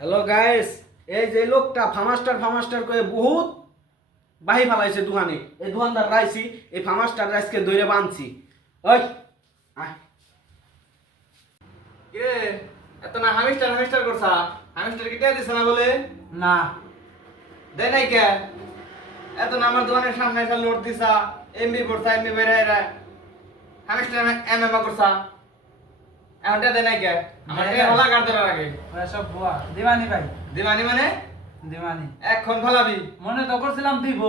Hello guys, এই যে লোকটা ফামাস্টার করে বহুত বাহি ফালাইছে দোকানে। এই দোকানদার রাইছি, এই ফামাস্টার রাইসকে দইরে বানছি। ওই আয় কে এত না হামিস্টার করছা? হামিস্টার কি টিয়া দিছ না বলে? না দেয় নাই কে? এত না আমার দোকানের সামনে এসে লোড দিছা, এমবি করছা, এমবি বেরাইরা হামিস্টার এমএম করছা। এখন টিয়া দেয় নাই কে? আমার টিয়া হলা কাটতে লাগে। ওরা সব ভুয়া। দিবানি ভাই, দিমানি মানে দিবানি। এখন ফলাবি মনে তো করছিলাম দিব,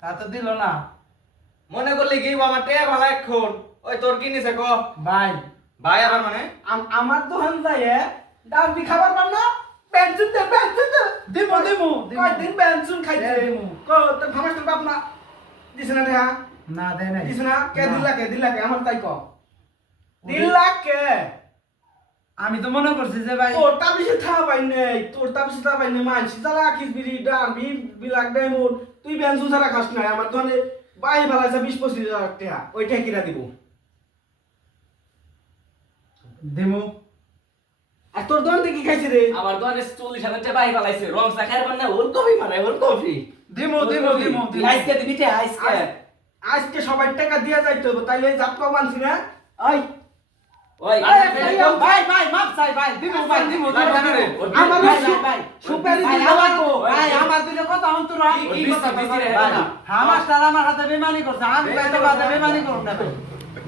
তা তো দিল না। মনে করলি কি আমার টিয়া ভালা এখন ওই তোর কি নিছে ক ভাই ভাই আবার মানে আমার দোকান যাইয়ে ডালবি খাবার পান না, পেনশন দে দিমু দিমু কয়দিন পেনশন খাইছে। দিমু। তোর ফামাস্টার বাপ না দিছে না দেখা? না দেয় নাই। দিছে না? কে না। দিল্লাকে আমার তাই ক দিল্লাকে। আমি তো মনে করছি যে ভাই তোর তাবিজে থাবাই নেই, মানসি যারা রাখিস বিড়ি ডালবি বিলাক ডায়মন্ড, তুই পেনশন ছাড়া খাস নাই। আমার দোকানে বাই ভালাইছে 20-25 হাজার টাকা, ওইটা কিনা দিব। দিমু। আর তোর দোকান থেকে কি খাইছে রে? আমার দোকানে 40,000 টাকা বাহি ফেলাইছে। রং চা খাইবার বান্না ওর কফি বানাই, ওর কফি। দিমু দিমু দিমু দিমু। আজকে দিবি তে আজকে। আজকে সবাই টাকা দিয়া যাইতে হবে, তাইলে জাতকা মানছি না। ওই ওই ভাই ভাই মাপ চাই ভাই, দিমু ভাই দিমু দিমু। আমার ভাই সু- ভাই সুপারি ভাই দিতে আমার লাগবো। ভাই আমার দুটো কথা অন্তরা। কি কথা বিসিরে ভাই না? আমার স্যার আমার হাতে বেমানি করছে, আমি ভাই তো বাদে বেমানি করব না ভাই।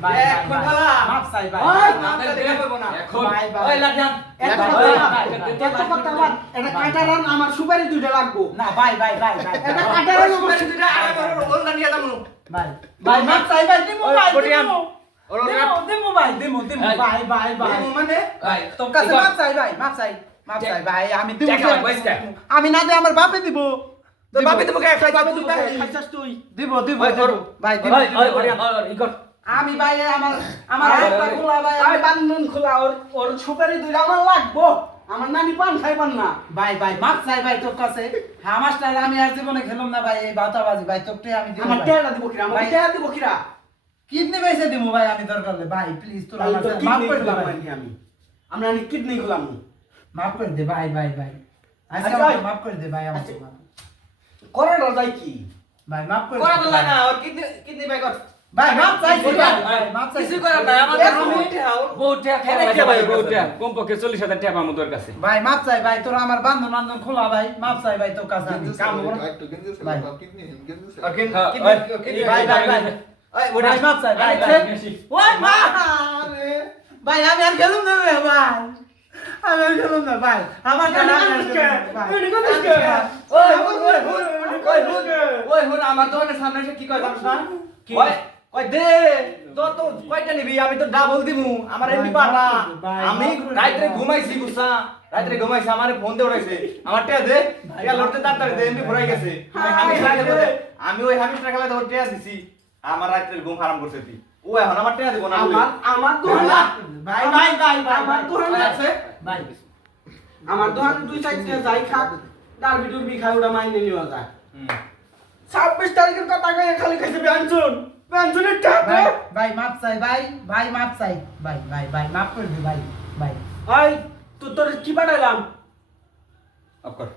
ভাই এখন ভাই ভালা। মাপ চাই ভাই। ওই, নামটা দেখে পাবো না এখন ভাই, ভাই। ওই লাগান এত ভাই, কথা ভাই, এত কথা বাদ। এটা কাটারান আমার সুপারি দুইটা লাগবো। না ভাই ভাই ভাই ভাই এটা ভাই, কাটারান আমার সুপারি দুইটা আমার ওলদা নিয়ে যাবো ভাই ভাই মাপ চাই ভাই, দিমু ওই, ভাই কোটিয়ান। দিমু। ওর দিমু দিমু ভাই দিমু দিমু এই, ভাই ভাই ভাই। মানে ভাই তোর কাছে মাপ চাই ভাই, মাপ চাই মাপ চাই ভাই, আমি দিব। টাকা লাগবে, আজকে। আমি না দিয়ে আমার বাপে দিব। তোর বাপে তো মুখে খাইছে বাপে তুই দিব, তাই। খাইছাস তুই। দিব দিব ওই, দিব। ওর। ভাই দিব ওই ওই দিব। ওই ইকর আমি ভাই আমার আমার ওই, হাতটা ওই, খোলা ভাই। ভাই বান্ধন খোলা, ওর সুপারি দুইটা আমার লাগবো। আমার নানি পান খাইবান না। ভাই ভাই মাপ চাই ভাই তোর কাছে। আমার স্টার আমি আর জীবনে খেলাম না ভাই, এই বাতাবাজি ভাই তোকে আমি দিব আমার ভাই। টেরা দিব কিরা, আমার ভাই। টেরা দিব কিরা। কিডনি বেচে দিব ভাই আমি দরকার হলে ভাই, প্লিজ তোর তাহলে আমার তো মাফ কিডনি করে দে খোলাম ভাই। নাকি আমি। আমরা নানি কিডনি খোলাম। মাফ করে দে ভাই ভাই ভাই। আজকে আচ্ছা, আমাকে ভাই। মাফ করে দে ভাই আমাকে। আচ্ছা। করাটা যায় কি? ভাই মাফ করে করা দে তো ভাই। না ওর কিডনি বাই কর ভাই মাফ চাইছি কিছু ভাই করার ভাই, মাফ চাইছি। কিছু করার নাই আমার আমি- বউটা এনে কে খাইবা ভাই, বউটা কমপক্ষে 40,000 টাকা আমার তোর কাছে। ভাই মাফ চাই ভাই, তোর আমার বান্ধব বান্ধব খোলা ভাই, মাফ চাই ভাই তোর কাছে আমি। কাম করব ভাই। আর কিডনি হ্যাঁ, কিডনি ভাই ভাই ভাই ওই ভাই মাফ চাই ভাই ভাই, ভাই। বেশি। ওই মা রে ভাই, আমি আর খেলুম না রে ভাই, আমি আর খেলুম না ভাই, আমার এটা কাছে কোন দিকে? এটা কোন দিকে? ওই ওই হুন আমার দোকানের সামনে এসে কি কয় জানিস না কি? ওই ওই দে তো তো কয়টা নিবি আমি তো ডাবল দিমু আমার এমবি পাড়া ভাই, আমি ভাই, রাইতে ভাই। ঘুমাইছি গুসা রাইতে ঘুমাইছি আমারে ফোন দিয়ে উঠাইছে আমার টিয়া দে টিয়া লড়তে তাড়াতাড়ি দে এমবি ভরাই গেছে আমি ওই হামিস্টার খেলাতে ওর টিয়া দিছি আমার রাইতে ঘুম হারাম করছে তুই ও এখন আমার টিয়া দিব না আমার দোকান ভাই ভাই ভাই ভাই আমার দোকানে আছে ভাই আমার দোকানে দুই সাইডে যাই খাক, ডালবি ডুলবি খাই, ওটা মাইনে নেওয়া যায়। হুম 26 তারিখের কথা কয়ে খালি খাইছে পেনশনের টাকা। ভাই ভাই মাফ চাই ভাই, ভাই মাফ চাই ভাই ভাই ভাই মাফ করে দে ভাই ভাই। ভাই তোর কি পাঠাইলাম? অফ কর